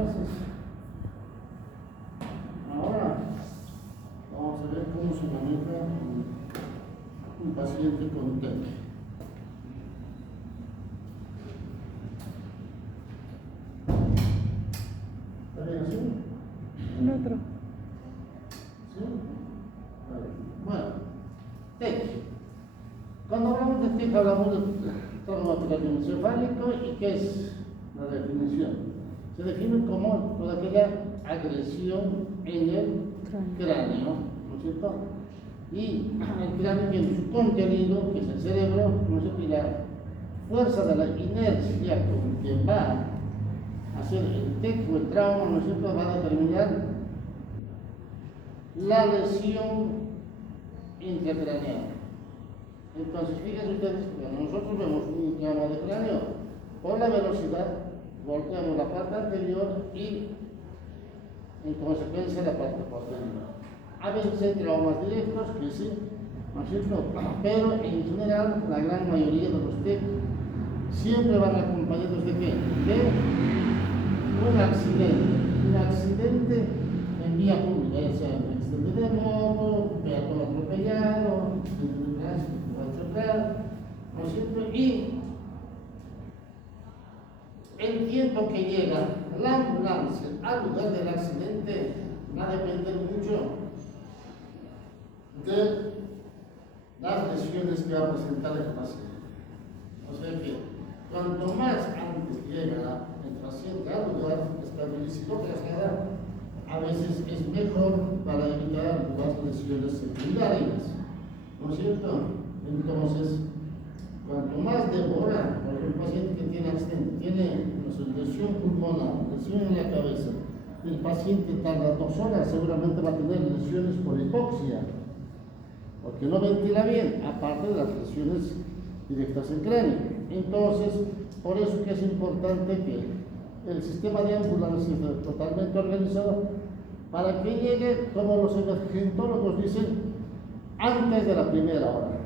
clases. Ahora vamos a ver cómo se maneja un paciente con TEC. ¿Está bien así? El otro. ¿Sí? Bueno, TEC. Cuando hablamos de TEC hablamos de trastorno operativo encefálico. ¿Y qué es la definición? Se define como toda aquella agresión en el cráneo, ¿no es cierto? Y el cráneo tiene su contenido, que es el cerebro, ¿no es cierto? Y la fuerza de la inercia con que va a hacer el TEC o el trauma, ¿no es cierto?, va a determinar la lesión intracraneal. Entonces, fíjense ustedes que cuando nosotros vemos un trauma de cráneo, por la velocidad, volteamos la parte anterior y, en consecuencia, la parte posterior. A veces hay traumas directos que sí, ¿no es cierto? Pero en general, la gran mayoría de los TEC siempre van acompañados de ¿qué? De un accidente en vía pública, ya sea un accidente de moto, peatón atropellado, accidente de tránsito que va a chocar, ¿no es cierto? Y el tiempo que llega la ambulancia al lugar del accidente va a depender mucho de las lesiones que va a presentar el paciente. O sea que cuanto más antes llega el paciente al lugar, estabiliza y traslada, a veces es mejor para evitar las lesiones secundarias, ¿no es cierto? Entonces, cuanto más demora, por ejemplo, un paciente que tiene accidente, tiene lesión pulmonar, lesión en la cabeza, el paciente tarda 2 horas, seguramente va a tener lesiones por hipoxia, porque no ventila bien, aparte de las lesiones directas en cráneo. Entonces, por eso que es importante que el sistema de ambulancia esté totalmente organizado para que llegue, como los emergentólogos dicen, antes de la primera hora.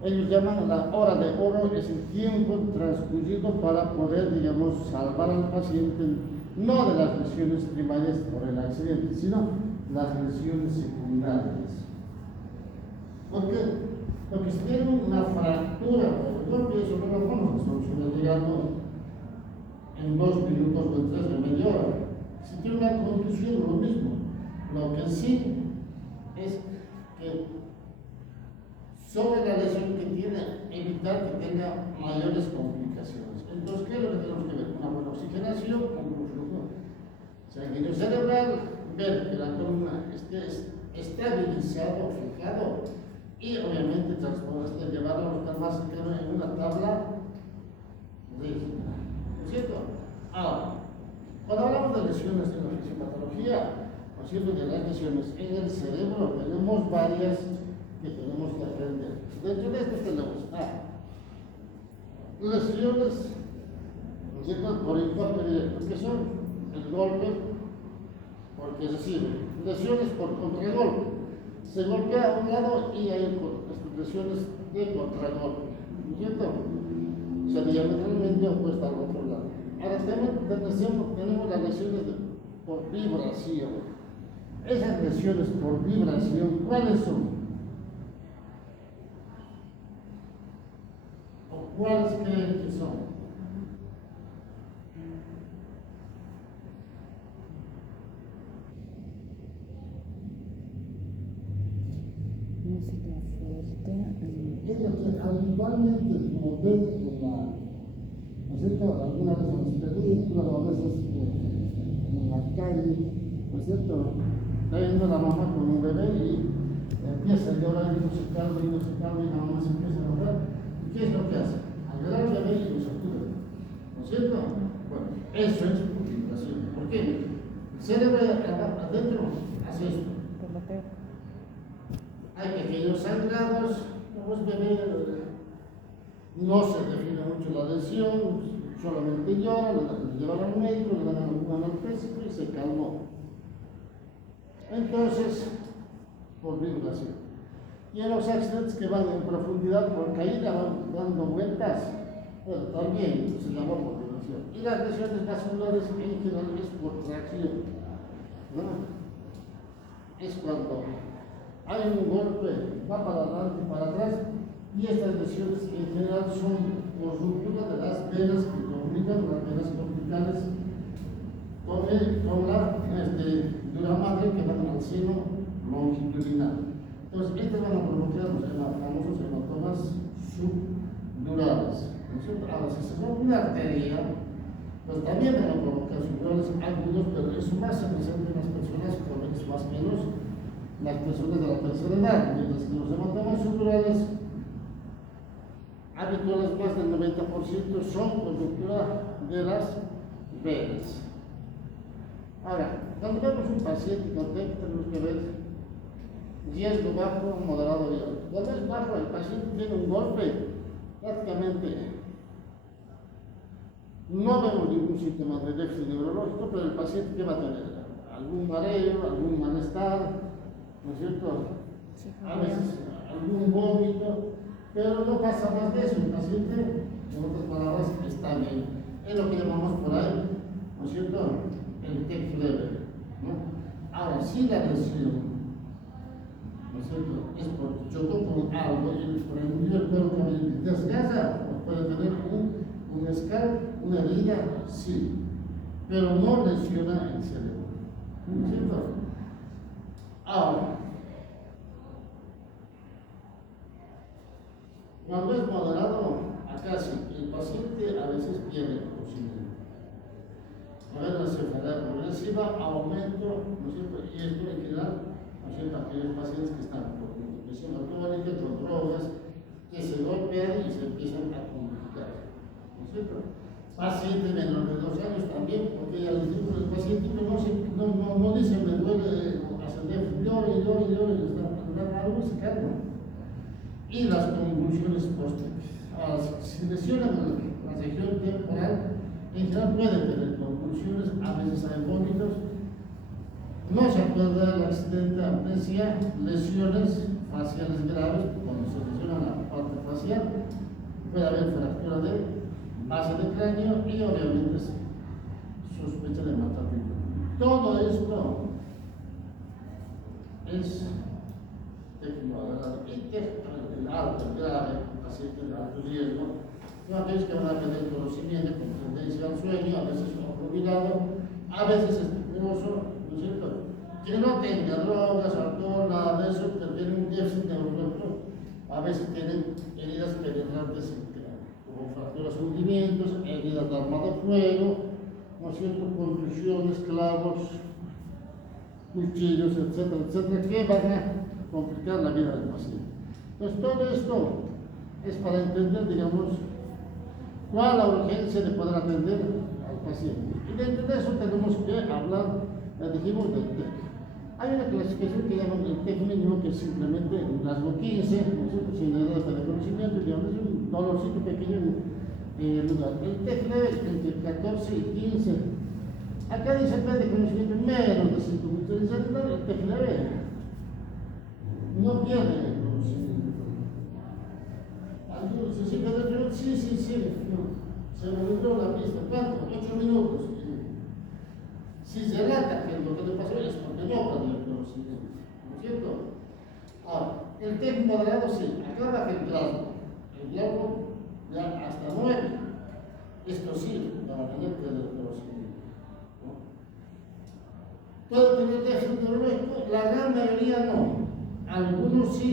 Ellos llaman la hora de oro, es el tiempo transcurrido para poder, digamos, salvar al paciente, no de las lesiones primarias por el accidente, sino las lesiones secundarias. Porque si tienen una fractura por el golpe, eso no lo vamos a solucionar llegando en 2 minutos o en 3 de media hora. Si tiene una contusión, lo mismo. Lo que sí es que sobre la lesión que tiene, evitar que tenga mayores complicaciones. Entonces, ¿qué es lo que tenemos que ver? Una buena oxigenación con un flujo sanguíneo cerebral, ver que la columna esté estabilizado, fijado, y obviamente llevarlo a lo más cercano en una tabla rígida. ¿No es cierto? Ahora, cuando hablamos de lesiones en la fisiopatología, ¿no es cierto?, de las lesiones en el cerebro, tenemos varias que tenemos que aprender. Dentro de estos tenemos lesiones, ¿no es cierto?, por impacto directo, que son el golpe, porque es decir, lesiones por contragolpe. Se golpea a un lado y hay lesiones de contragolpe, ¿no es cierto? O sea, diametralmente opuesta al otro lado. Ahora tenemos las lesiones por vibración. Esas lesiones por vibración, ¿cuáles son? ¿Cuáles creen que son? Música fuerte. Es lo que habitualmente, como ven en la, ¿no es cierto?, algunas veces en las películas o a veces en la calle, ¿no es cierto?, está viendo la mamá con un bebé y empieza a llorar y no se calma y no se calma y la mamá se empieza a llorar. ¿Y qué es lo que hace? Agarrar al bebé y lo sacude, ¿no es cierto? Bueno, eso es por vibración. ¿Por qué? El cerebro adentro hace esto. Hay pequeños sangrados, como es bebé, no se define mucho la lesión, solamente llora, le llevan al médico, le dan algún analgésico y se calmó. Entonces, por vibración. Y en los accidentes que van en profundidad por caída, van dando vueltas, también se llama por vibración. compresión. Y las lesiones vasculares en general es por tracción, ¿no? Es cuando hay un golpe, va para adelante y para atrás, y estas lesiones en general son por ruptura de las venas que comunican, las venas corticales, con la dura madre que van al seno longitudinal. Entonces, estas van a provocar los famosos hematomas subdurales, ¿no es cierto? Ahora, si se rompe una arteria, pues también van a provocar subdurales agudos, pero eso más se presenta en las personas jóvenes, más o menos las personas de la tercera edad, mientras que los hematomas subdurales habituales, más del 90%, son por ruptura de las venas. Ahora, cuando vemos un paciente con TEC, tenemos que ver riesgo bajo, moderado y alto. Cuando es bajo, el paciente tiene un golpe, prácticamente no vemos ningún síntoma de déficit neurológico, pero el paciente ¿qué va a tener? Algún mareo, algún malestar, ¿no es cierto? A veces algún vómito, pero no pasa más de eso. El paciente, en otras palabras, está bien. Es lo que llamamos por ahí, ¿no es cierto?, el TEC leve, ¿no? Ahora, si la lesión, ¿no es cierto?, es porque chocó con algo y por el medio del cuero cabelludo desgasta, puede tener un escal, una herida, sí, pero no lesiona el cerebro, ¿no es cierto? Ahora, cuando es moderado, acá sí, el paciente a veces pierde conocimiento. A ver, la cefalea progresiva, aumento, ¿no es cierto? Y esto en general, ¿no es cierto?, aquellos pacientes que están con depresión alcohólica, con drogas, que se golpean y se empiezan a complicar, ¿no es cierto? Pacientes menores de 2 años también, porque ya les digo, el paciente no dice, me duele ascender, llora y está algo y se calma. Y las convulsiones póstumas. Ahora, si lesionan la región temporal, en general pueden tener convulsiones, a veces hay vómitos. No se acuerda del accidente, amnesia, lesiones faciales graves, cuando se lesiona la parte facial, puede haber fractura de base de cráneo y obviamente sospecha de matarrito. Todo esto es el alto, el grave, paciente de alto riesgo, no aquellos que van a perder conocimiento con tendencia al sueño, a veces olvidado, a veces estudioso, ¿no es cierto? Que no tenga drogas, alcohol, nada de eso, pero tiene un déficit neurológico, a veces tienen heridas penetrantes en cráneo, como fracturas, hundimientos, heridas de arma de fuego, ¿no es cierto?, contusiones, clavos, cuchillos, etcétera, etcétera, que van a complicar la vida del paciente. Entonces, todo esto es para entender, digamos, cuál es la urgencia de poder atender al paciente. Y dentro de eso tenemos que hablar, ya dijimos, del TEC. Hay una clasificación que llaman el TEC mínimo, que es simplemente un rasgo 15, sin edad de conocimiento, digamos, es un dolorcito pequeño en el lugar. El TEC leve entre 14 y 15. Acá dice de conocimiento menos de 5 minutos. El TEC leve no pierde el conocimiento. Algunos se sienten de sí, se me olvidó la pista. ¿Cuánto? 8 minutos. Si se relata que lo que le pasó es porque no perdió el conocimiento, ¿no es cierto? Ahora, el TEC moderado sí, acá baja el grado ya hasta 9. Esto sí, para tener que perder el conocimiento, ¿no? Puede tener déficit neurológico, la gran mayoría no. Algunos sí,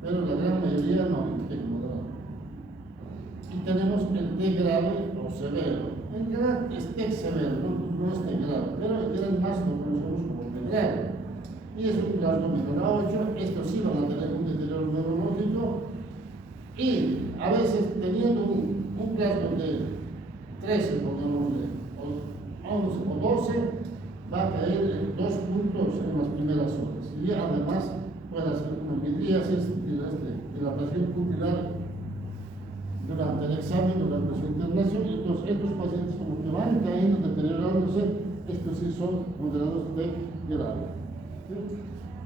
pero la gran mayoría no, el TEC moderado. Y tenemos el TEC grave o severo. El grave es TEC severo, no es TEC grave, pero el grave más lo conocemos como TEC grave. Y es un grado menor a 8, estos sí van a tener un deterioro neurológico y a veces teniendo un grado de 13, pongámosle, o 11 o 12, va a caer 2 puntos en las primeras horas. Y además puede hacer una midriasis, dilatación pupilar durante el examen, durante su internación. Entonces, estos pacientes, como que van cayendo, deteriorándose, estos sí son moderados de grave. ¿Sí?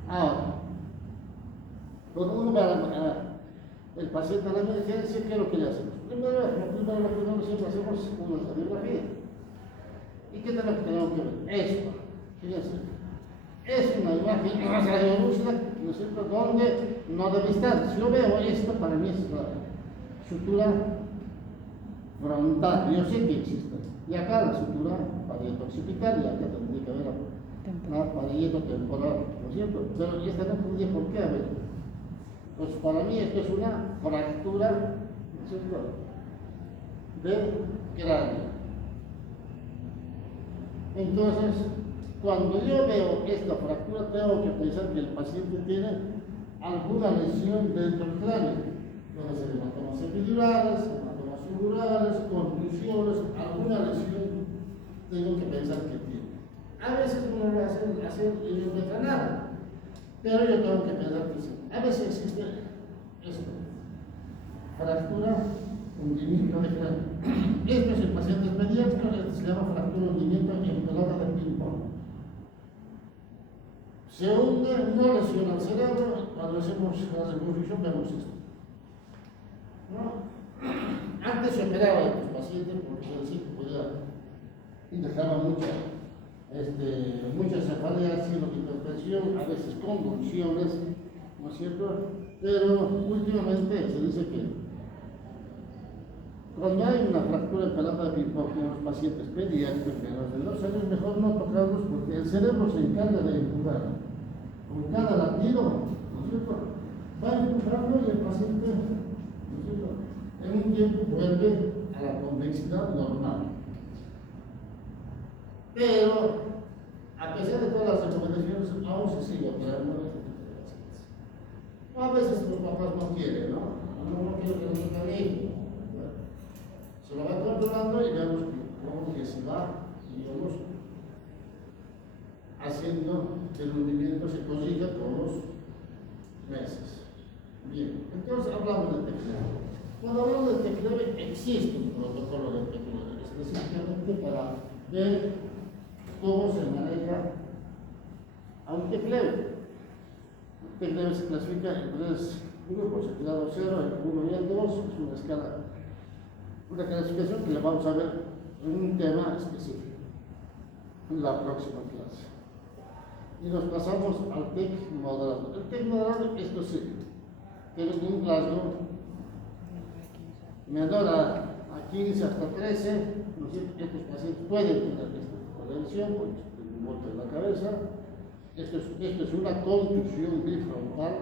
Ahora, cuando uno va el paciente a la emergencia, ¿qué es lo que le hacemos? Primero siempre hacemos una radiografía. ¿Y qué es lo que tenemos que ver? Esto, fíjense, es una imagen radiolúcida, ¿no es cierto?, donde no debe estar. Si yo veo esto, para mí es la sutura frontal, yo sé que existe. Y acá la sutura parieto-occipital, y acá tendría que haber la parieto-temporal, ¿no es cierto? Pero esta no tendría por qué haber. Pues para mí esto es una fractura, ¿no es cierto?, del cráneo. Entonces, cuando yo veo esta fractura, tengo que pensar que el paciente tiene alguna lesión dentro del cráneo. Puede ser hematomas epidurales, hematomas subdurales, contusiones, alguna lesión tengo que pensar que tiene. A veces uno lo hace y no encuentra nada, pero yo tengo que pensar que sí. A veces existe esto, fractura, hundimiento de cráneo. Esto es en pacientes pediátricos, esto se llama fractura, hundimiento en pelota de ping-pong. Se hunde, no lesiona el cerebro. Cuando hacemos la reconstrucción vemos esto, ¿no? Antes se operaba a estos pacientes porque sí podía y dejaba muchas cefaleas, hipertensión, a veces convulsiones, ¿no es cierto? Pero últimamente se dice que cuando hay una fractura en pelota de ping-pong en los pacientes pediátricos menos de 2 años, mejor no tocarlos porque el cerebro se encarga de empujar. Con cada latido, ¿no es cierto?, va empujando y el paciente, ¿no es cierto?, en un tiempo vuelve a la convexidad normal. Pero, a pesar de todas las recomendaciones, aún se sigue operando este tipo de pacientes. A veces los papás no quieren, ¿no? No quiero que nos toque bien. Se lo va controlando y vemos que se va, digamos, haciendo que el hundimiento se corrija con los meses. Bien, entonces hablamos del TECLEVE. Cuando hablamos del TECLEVE, existe un protocolo de TECLEVE, específicamente para ver cómo se maneja a un TECLEVE. El TECLEVE se clasifica en 3 grupos, el grado 0, el 1 y el 2, es una escala, una clasificación que le vamos a ver en un tema específico en la próxima clase. Y nos pasamos al TEC moderado. El TEC moderado, esto sí, tiene un rasgo menor a 15 hasta 13, ¿no es cierto? Estos pacientes pueden tener este tipo de lesión, porque tienen un golpe en la cabeza. Esto es una contusión bifrontal.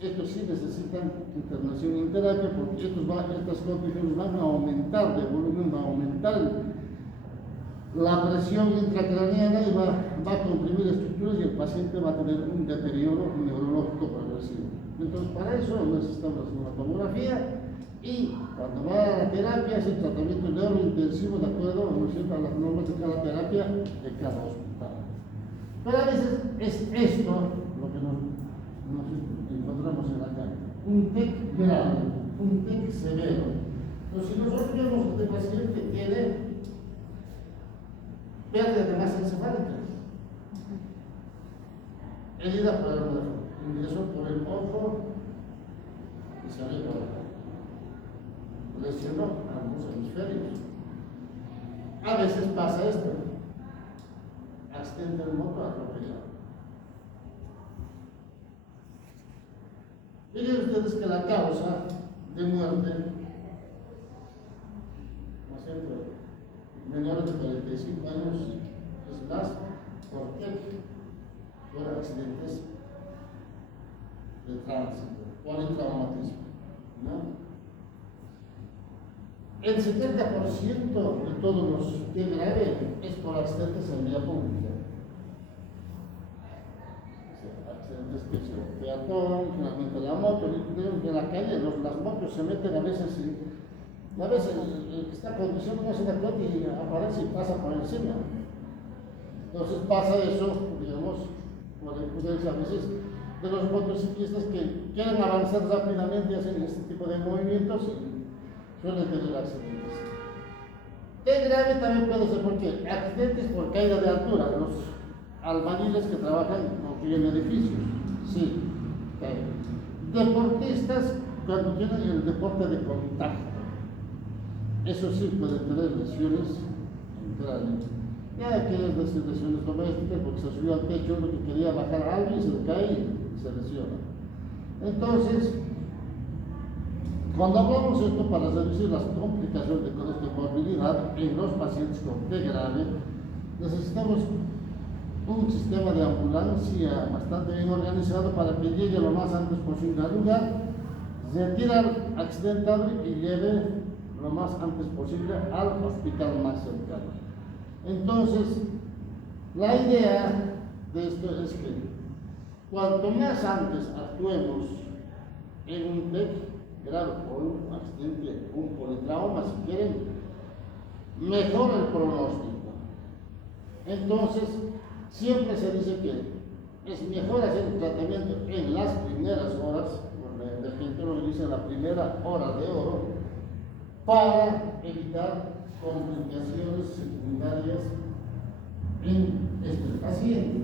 Estos sí necesitan internación en terapia porque estas contusiones van a aumentar de volumen, va a aumentar la presión intracraneana y va a comprimir estructuras y el paciente va a tener un deterioro neurológico progresivo. Entonces, para eso necesitamos una tomografía y cuando va a la terapia es el tratamiento neurointensivo de acuerdo, ¿no es cierto?, a las normas de cada terapia de cada hospital. Pero a veces es esto lo que nos encontramos en la calle, un TEC grave, un TEC severo. Entonces, si nosotros vemos que este paciente tiene pérdida de masa encefálica, herida por el ingreso por el ojo y salió por acá, lesionó ambos hemisferios. A veces pasa esto, accidente de moto atropellado. Miren ustedes que la causa de muerte, ¿no es cierto?, menores de 45 años es más por TEC, por accidentes de tránsito, politraumatismo, ¿no? El 70% de todos los TEC graves es por accidentes en vía pública. Accidentes que se peatón, finalmente la moto, en la calle las motos se meten a veces el que está conduciendo no se da cuenta y aparece y pasa por encima. Entonces pasa eso, digamos, por imprudencia a veces de los motociclistas que quieren avanzar rápidamente y hacen este tipo de movimientos y suelen tener accidentes. El grave también puede ser porque accidentes por caída de altura, los albañiles que trabajan construyen edificios, sí, caen. Deportistas cuando tienen el deporte de contacto, eso sí puede tener lesiones en cráneo. Ya que es decir, lesiones domésticas, porque se subió al techo, lo que quería bajar algo y se le cae y se lesiona. Entonces, cuando hablamos esto para reducir las complicaciones de comorbilidad en los pacientes con T grave, necesitamos un sistema de ambulancia bastante bien organizado para que llegue lo más antes posible al lugar, retire al accidentado y lleve lo más antes posible al hospital más cercano. Entonces, la idea de esto es que cuanto más antes actuemos en un TEC grave o un accidente, un politrauma, si quieren, mejor el pronóstico. Entonces, siempre se dice que es mejor hacer el tratamiento en las primeras horas, porque la gente lo dice la primera hora de oro, para evitar complicaciones secundarias en este paciente.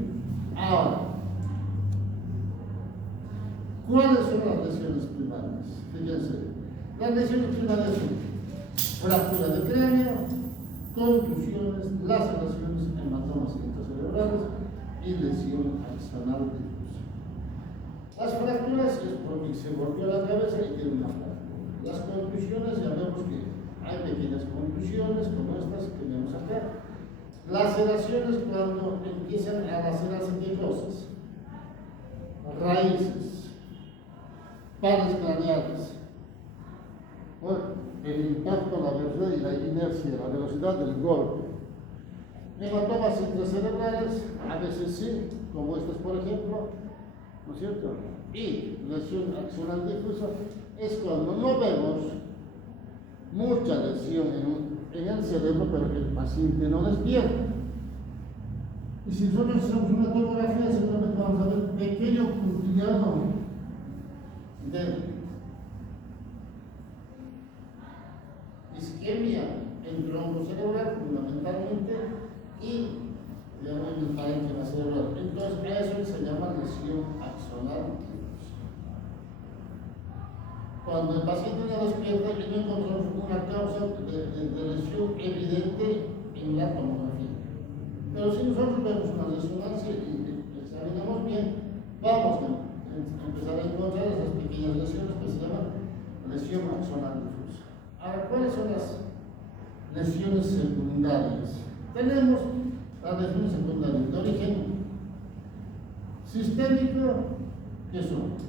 Ahora, ¿cuáles son las lesiones primarias? Fíjense, las lesiones primarias son fractura de cráneo, contusiones, laceraciones, hematomas intracerebrales y lesión axonal difusa. Las fracturas es porque se golpeó la cabeza y tiene una fractura. Las contusiones, ya vemos que hay pequeñas contusiones como estas que vemos acá. Laceraciones cuando empiezan a lacerarse qué cosas, raíces, pares craneales, por el impacto, la velocidad y la inercia, la velocidad del golpe. Hematomas intracerebrales, a veces sí, como estas por ejemplo, ¿no es cierto? Y lesión axonal difusa es cuando no vemos mucha lesión en el cerebro, pero que el paciente no despierta. Y si nosotros hacemos una tomografía, seguramente vamos a ver un pequeño puntillado de isquemia en tronco cerebral, fundamentalmente, y digamos, en el parénquima cerebral. Entonces, a eso se llama lesión axonal difusa. Cuando el paciente no despierta y no encontramos una causa de lesión evidente en la tomografía. Pero si nosotros vemos una resonancia y examinamos bien, vamos a empezar a encontrar esas pequeñas lesiones que se llaman lesión axonal difusa. Ahora, ¿cuáles son las lesiones secundarias? Tenemos las lesiones secundarias de origen sistémico, que son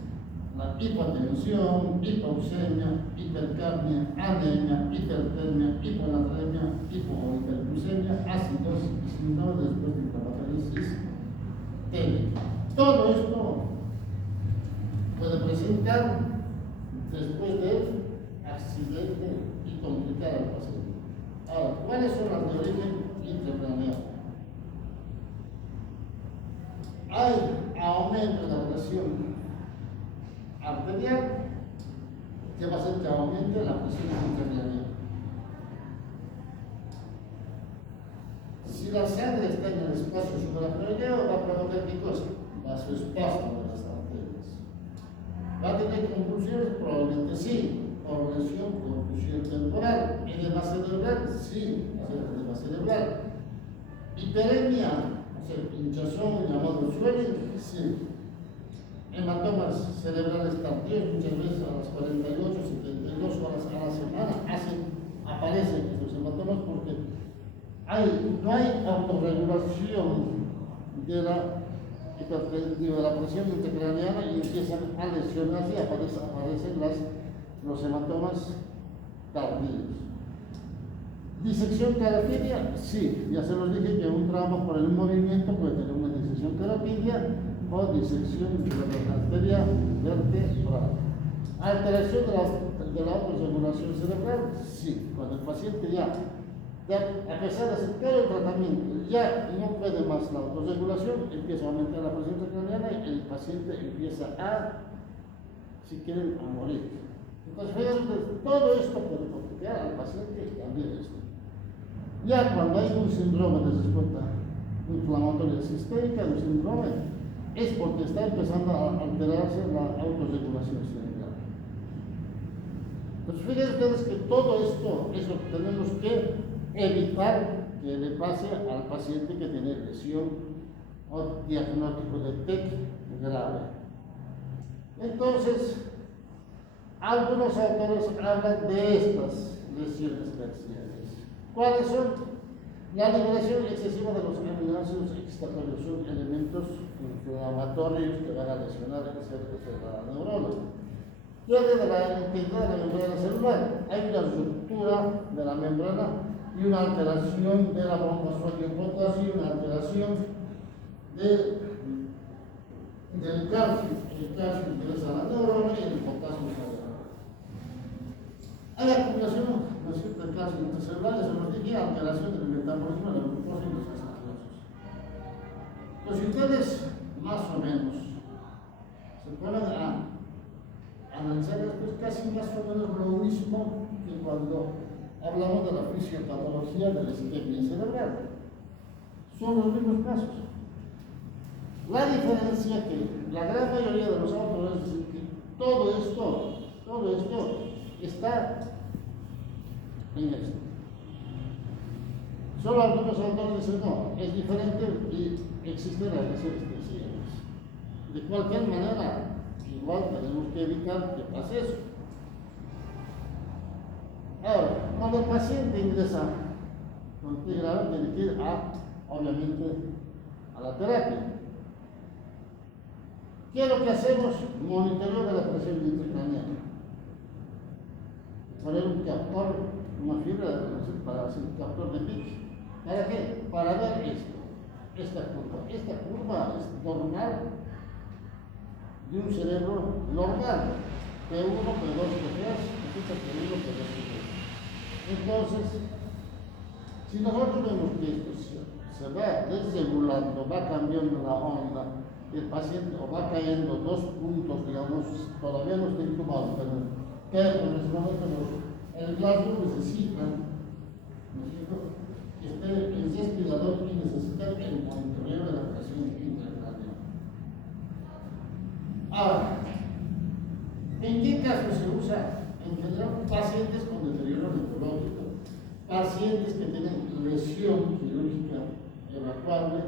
la hipotensión, hipoglucemia, hipercapnia, anemia, hipertermia, hiponatremia, hipo o hiperglucemia, acidosis y síndrome después de inflamatoria sistémica. Todo esto puede presentar después del accidente y complicar al paciente. Ahora, ¿cuáles son las de origen intracraneal? Hay aumento de la presión arterial, que va a hacer que aumente la presión intracraneal. Si la sangre está en el espacio supracraneal, va a provocar ¿qué cosa? Vasoespasmo de las arterias. ¿Va a tener convulsiones? Probablemente sí. Por lesión, contusión temporal. Edema cerebral, sí, va a ser edema cerebral. Hiperemia, o sea, hinchazón, llamado swelling, sí. Hematomas cerebrales tardíos, muchas veces a las 48, 72 horas a la semana, aparecen estos hematomas porque no hay autorregulación de la presión intracraneana y empiezan a lesionarse y aparecen los hematomas tardíos. Disección carotidea, sí, ya se los dije que un trauma por el movimiento puede tener una disección carotidea o disección de la arteria vertebral. Alteración de la autorregulación cerebral, sí, cuando el paciente ya a pesar de hacer todo el tratamiento, ya no puede más la autorregulación, empieza a aumentar la presión intracraneana y el paciente empieza si quieren, a morir. Entonces, todo esto puede complicar al paciente y también esto. Ya cuando hay un síndrome de respuesta inflamatoria sistémica, un síndrome, es porque está empezando a alterarse la autorregulación cerebral. Pues fíjense ustedes que todo esto es lo que tenemos que evitar que le pase al paciente que tiene lesión o diagnóstico de TEC grave. Entonces, algunos autores hablan de estas lesiones terciarias. ¿Cuáles son? La liberación excesiva de los aminoácidos excitatorios son elementos inflamatorios que van a lesionar el cerebro de la neurona. Pierde de la integridad de la membrana celular. Hay una ruptura de la membrana y una alteración de la bomba sodio-potasio, una alteración del calcio. El calcio ingresa a la neurona y el potasio sale. Hay acumulación, ¿no es cierto?, de calcio intracelular, eso nos dice alteración del metabolismo de la glucosa y los ácidos grasos. Pues si ustedes, más o menos, se ponen a analizar después casi más o menos lo mismo que cuando hablamos de la fisiopatología de la isquemia cerebral. Son los mismos casos. La diferencia que la gran mayoría de los autores dicen que todo esto está en esto. Solo algunos autores dicen no, es diferente y existen las lesiones terciarias. De cualquier manera, igual tenemos que evitar que pase eso. Ahora, cuando el paciente ingresa con TEC grave, tiene que ir obviamente, a la terapia. ¿Qué es lo que hacemos? Monitoreo de la presión intracraneal. Poner un captor, una fibra para hacer un captor de PIC. ¿Para qué? Para ver esto, esta curva. Esta curva es normal de un cerebro normal, P1, P2, P3, P1, P2, P3. Entonces, si nosotros vemos que esto se va desregulando, va cambiando la onda, el paciente o va cayendo 2 puntos, digamos, todavía no está intubado, pero que en ese momento el Glasgow necesita, ¿no es cierto?, que esté en respirador y necesita el monitoreo de la presión intracraneal. Ahora, ¿en qué caso se usa? En general, pacientes con deterioro neurológico, pacientes que tienen lesión quirúrgica evacuable,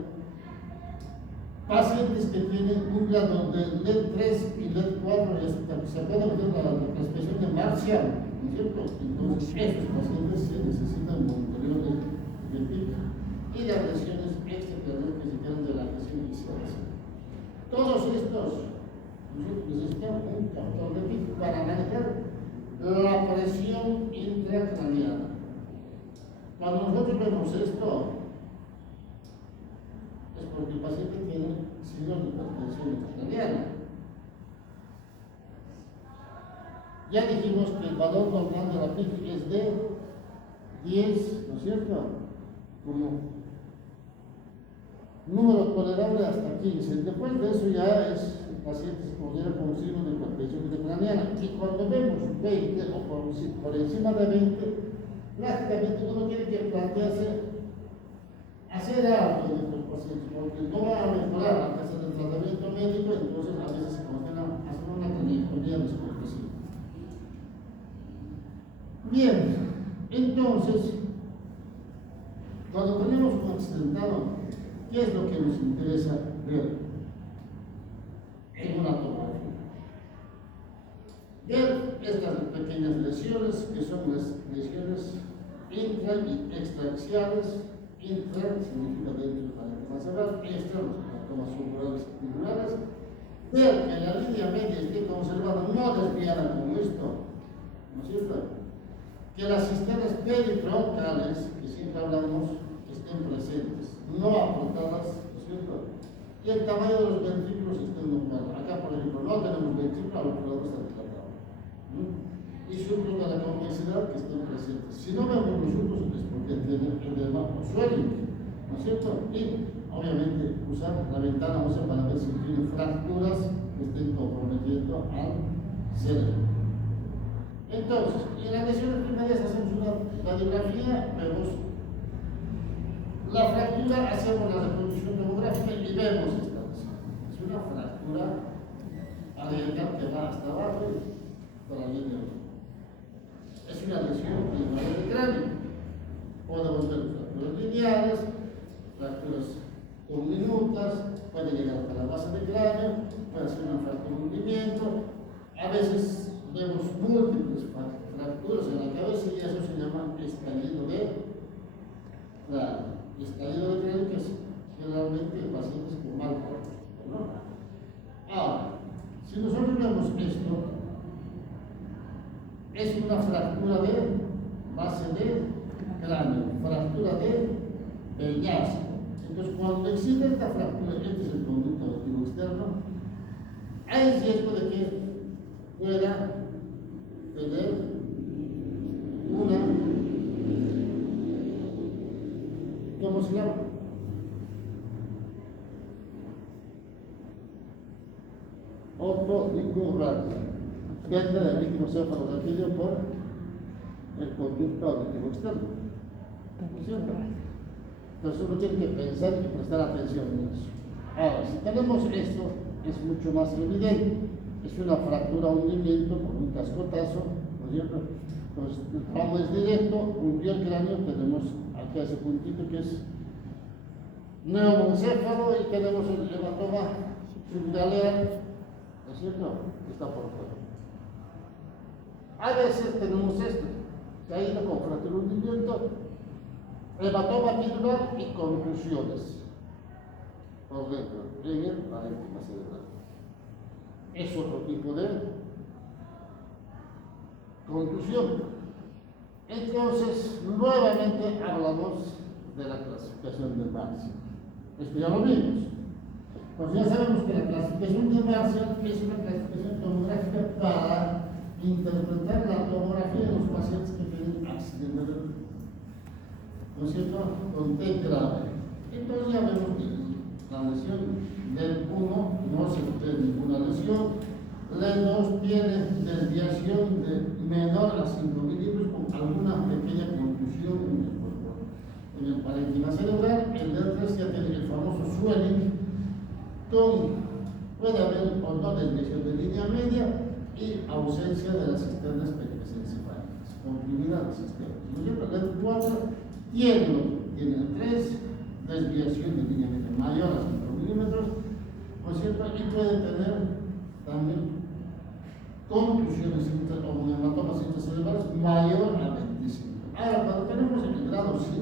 pacientes que tienen un grado de LED3 y LED4, se puede meter la expresión de Marcial, ¿no es cierto? Entonces, estos pacientes se necesitan monitoreo de PIC y las lesiones extracraniales que se quedan de la lesión inicial. Todos estos necesitan un captor de PIC para manejar la presión intracraneal. Cuando nosotros vemos esto, es porque el paciente tiene signos de hipertensión intracraneal. Ya dijimos que el valor normal de la PIC es de 10, ¿no es cierto?, como número tolerable hasta 15. Después de eso ya el paciente se considera como signo de hipertensión intracraneal. Y cuando vemos 20 o por encima de 20, prácticamente uno tiene que plantearse hacer algo de estos pacientes, porque no va a mejorar la tasa del tratamiento médico, entonces a veces se considera hacer una craniotomía después de sí. Bien, entonces, cuando tenemos un accidentado, ¿qué es lo que nos interesa ver en una tomografía? Ver estas pequeñas lesiones, que son las lesiones intra y extraaxiales. Intra significa dentro de la ventana cerebral, extra los hematomas subdurales y tubulares. Ver que la línea media esté conservada, no desviada como esto, ¿no es cierto?, que las cisternas peritroncales, que siempre hablamos, estén presentes, no aportadas, ¿no es cierto?, y el tamaño de los ventrículos esté normal. Acá, por ejemplo, no tenemos ventrículo, al otro lado está dilatado. Y surcos de la convexidad que estén presentes. Si no vemos los surcos, es porque tienen edema o swelling, ¿no es cierto? Y, obviamente, usar la ventana ósea para ver si tiene fracturas que estén comprometiendo al cerebro. Entonces, en las lesiones primarias hacemos una radiografía, vemos la fractura, hacemos la reproducción tomográfica y vemos esta lesión. Es una fractura parietal que va hasta abajo y por la línea. es una lesión primaria del cráneo. Podemos ver fracturas lineares, fracturas diminutas, puede llegar hasta la base del cráneo, puede ser una fractura de hundimiento. A veces vemos múltiples fracturas en la cabeza y eso se llama estallido de cráneo. Estallido de cráneo, que es generalmente en pacientes con mal pronóstico, ¿no? Ahora, si nosotros vemos esto, es una fractura de base de cráneo, fractura de peñasco. Entonces, cuando existe esta fractura, este es el conducto auditivo externo, hay riesgo de que pueda tener una, ¿cómo se llama? Otolicurratia, pérdida del líquido cefalorraquídeo por el conducto auditivo externo. ¿No es cierto? Entonces uno tiene que pensar y prestar atención en eso. Ahora, si tenemos esto, es mucho más evidente. Es una fractura o hundimiento por un cascotazo, ¿no es cierto? Entonces, el trauma es directo, hundió el cráneo, tenemos acá ese puntito que es neumoencéfalo y tenemos el hematoma subgaleal, ¿no es cierto? Que está por fuera. A veces tenemos esto, caído con fractura o hundimiento, hematoma titular y conclusiones por dentro, en el parénquima cerebral. Es otro tipo de contusión. Entonces, nuevamente hablamos de la clasificación de Marshall. Esto ya lo vimos. Pues ya sabemos que la clasificación de Marshall es una clasificación tomográfica para interpretar la tomografía de los pacientes que tienen accidente de luz, ¿no es cierto? Con T grave. Entonces ya vemos que la lesión del 1 no se ve ninguna lesión, el 2 tiene desviación de menor a 5 milímetros con alguna pequeña contusión en el parénquima cerebral. El del 3 ya tiene el famoso swelling, puede haber o no desviación de línea media y ausencia de las cisternas pequeñoencefálicas, comprimida las cisternas. ¿No es cierto? El 4 tiene el 3, desviación de línea media mayor a 5 milímetros, ¿no es cierto? Y puede tener también contusiones o hematomas intracerebrales mayor a 25. Ahora, cuando tenemos el grado 5,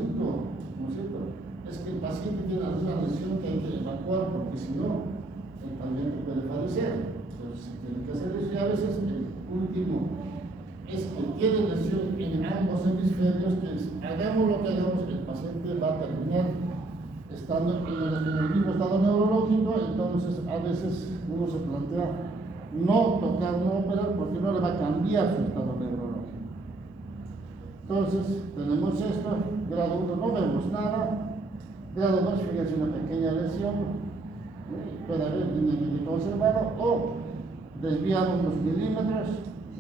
¿no es cierto? Es que el paciente tiene alguna lesión que hay que evacuar porque si no, el paciente puede fallecer. Entonces, se tiene que hacer eso. Y a veces el último es que tiene lesión en ambos hemisferios, que es, hagamos lo que hagamos, el paciente va a terminar estando en el mismo estado neurológico. Entonces a veces uno se plantea no tocar, no operar, porque no le va a cambiar su estado neurológico. Entonces tenemos esto, grado 1 no vemos nada, grado 2 fíjense una pequeña lesión, puede haber línea media conservada o desviado unos milímetros.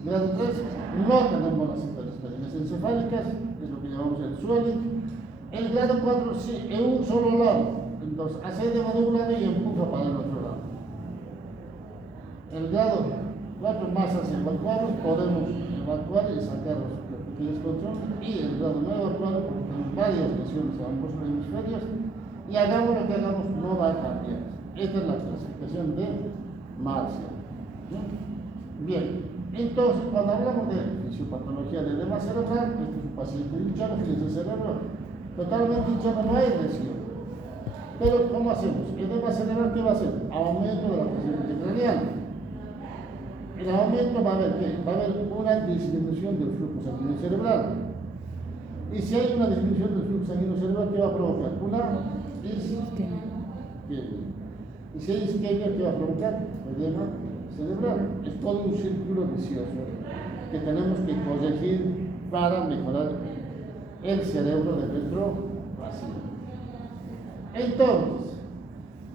Grado 3 no tenemos las cisternas encefálicas, es lo que llamamos el swelling. El grado 4 sí, en un solo lado, entonces asciende de un lado y empuja para el otro lado. El grado 4 más hacia evacuados, podemos evacuar y sacar los pequeños controles. Y el grado no evacuado, porque tenemos varias lesiones a ambos hemisferios, y hagamos lo que hagamos, no va a cambiar. Esta es la clasificación de Marshall. Bien, entonces cuando hablamos de fisiopatología de edema cerebral, este es un paciente hinchado, fíjense el cerebro totalmente hinchado, no hay lesión. Pero ¿cómo hacemos? El edema cerebral, ¿qué va a hacer? Aumento de la presión craneal. El aumento va a haber ¿qué? Va a haber una disminución del flujo sanguíneo cerebral. Y si hay una disminución del flujo sanguíneo cerebral, ¿qué va a provocar? Una isquemia. Y si hay isquemia, ¿qué va a provocar? Edema cerebral. Es todo un círculo vicioso que tenemos que corregir para mejorar el cerebro de nuestro paciente. Entonces,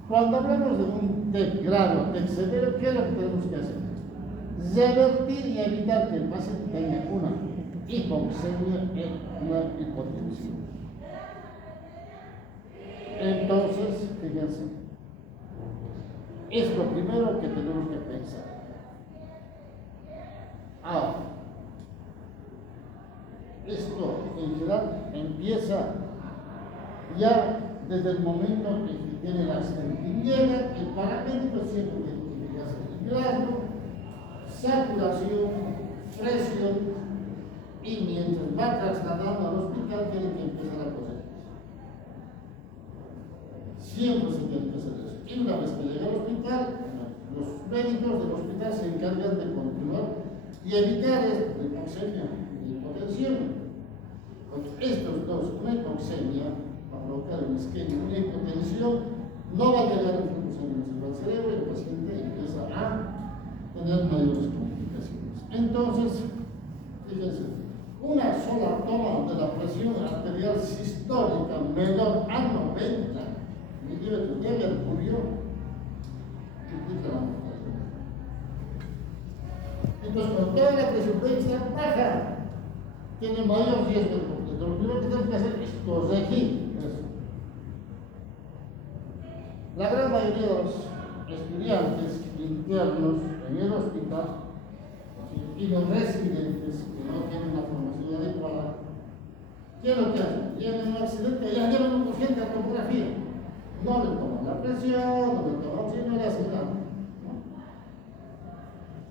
cuando hablamos de un TEC grave o TEC severo, ¿qué es lo que tenemos que hacer? Revertir y evitar que el paciente tenga una hipoxemia y una hipotensión. Entonces, fíjense, es lo primero que tenemos que pensar. Ahora, mortalidad empieza ya desde el momento que tiene el accidente. Y llega el paramédico siempre tiene que hacer el grado, saturación, presión, y mientras va trasladando al hospital tiene que empezar a coser. Siempre se tiene que hacer eso. Y una vez que llega al hospital, los médicos del hospital se encargan de continuar y evitar esto de hipoxemia y hipotensión. Porque estos dos, una hipoxemia, va a provocar un isquemia, una hipotensión, no va a llegar a flujo sanguíneo al cerebro y el paciente empieza a tener mayores complicaciones. Entonces, fíjense, una sola toma de la presión arterial sistólica menor a 90 milímetros de mercurio implica la mortalidad. Entonces, con toda la presión extra baja, tiene mayor riesgo de mortalidad. Lo primero que tenemos que hacer es corregir eso. La gran mayoría de los estudiantes internos en el hospital y los residentes que no tienen una formación adecuada, ¿qué es lo que hacen? Tienen un accidente y ya llevan un paciente a tomografía. No le toman la presión, no le toman oxígeno, no le hacen nada. ¿No?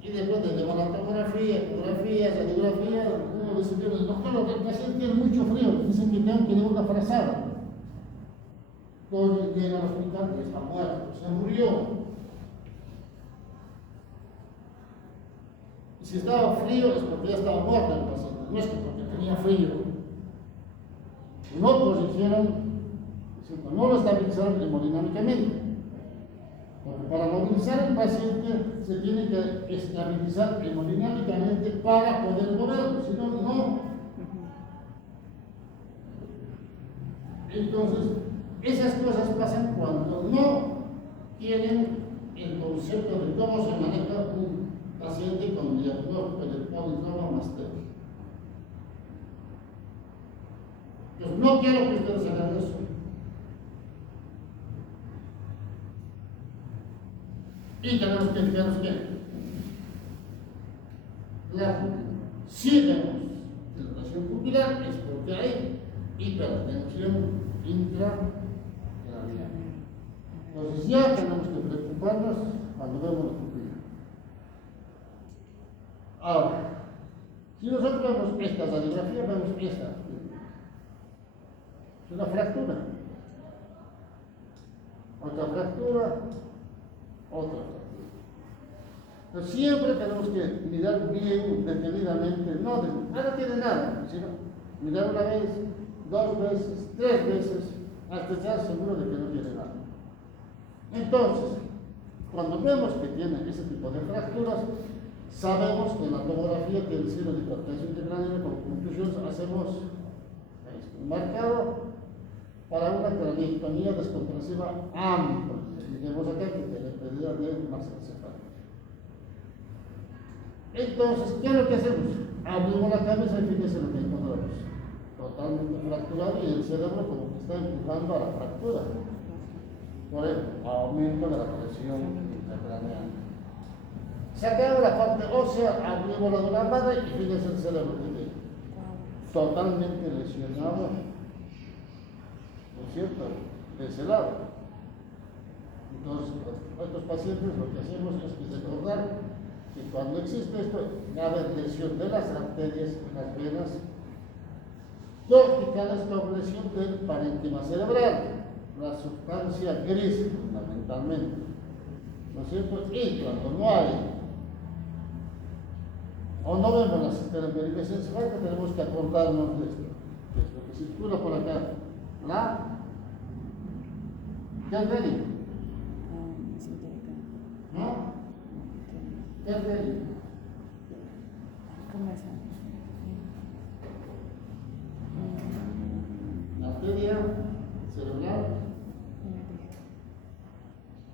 Y después de llevar la tomografía, ecografía, radiografía, uno dice, doctor, el paciente tiene mucho frío, dicen que tengo que llevar una frazada. Todos llegan al hospital y está muerto, se murió. Y si estaba frío es porque ya estaba muerto el paciente, no es que porque tenía frío. No corrigieron, no lo estabilizaron hemodinámicamente. Porque para movilizar al paciente se tiene que estabilizar hemodinámicamente para poder moverlo, si no, no. Entonces, esas cosas pasan cuando no tienen el concepto de cómo se maneja un paciente con diagnóstico de politrauma master. Entonces, no quiero que ustedes hagan eso. Y tenemos que fijarnos que si vemos dilatación pupilar es porque hay hipertensión intracraniana. Entonces ya tenemos que preocuparnos cuando vemos la pupila. Ahora, si nosotros vemos esta radiografía, vemos esta. Es una fractura. Otra fractura. Otra fractura. Entonces siempre tenemos que mirar bien, detenidamente, no tiene nada, sino mirar una vez, 2 veces, 3 veces, hasta estar seguro de que no tiene nada. Entonces, cuando vemos que tiene ese tipo de fracturas, sabemos que en la tomografía que el signo de hipertensión intracraniana, como conclusión, hacemos un marcado para una craniectomía descompresiva amplia. Dijimos acá que tiene pérdida de masa encefálica. Entonces, ¿qué es lo que hacemos? Abrimos la cabeza y fíjense lo que encontramos. Totalmente fracturado y el cerebro como que está empujando a la fractura. Por el aumento de la presión intracraneal. Sacamos la parte ósea, abrimos la de la madre y fíjense el cerebro que tiene. Totalmente lesionado, ¿no es cierto? De ese lado. Entonces, nuestros pacientes lo que hacemos es que recordar que cuando existe esto, va a haber lesión de las arterias y las venas corticales con lesión del parénquima cerebral, la sustancia gris fundamentalmente, ¿no es cierto? Y cuando no hay o no vemos la sistema de periferia encefálica, tenemos que acordarnos de esto, que es lo que circula por acá, ¿qué es ready? ¿No? ¿Qué es ready? La arteria cerebral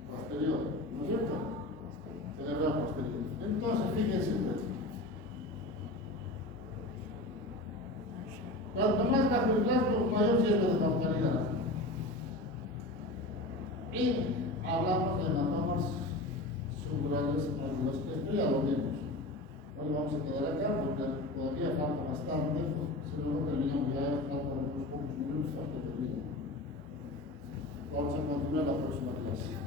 posterior, ¿no es cierto? Cerebral posterior. Entonces, fíjense ustedes. Cuanto más bajo el blanco, mayor riesgo de mortalidad. Y hablamos de hematomas subdurales, los que esto ya lo vimos. Hoy vamos a quedar acá porque todavía falta bastante, si no terminamos ya, faltan unos pocos minutos hasta que termine. Vamos a continuar la próxima clase.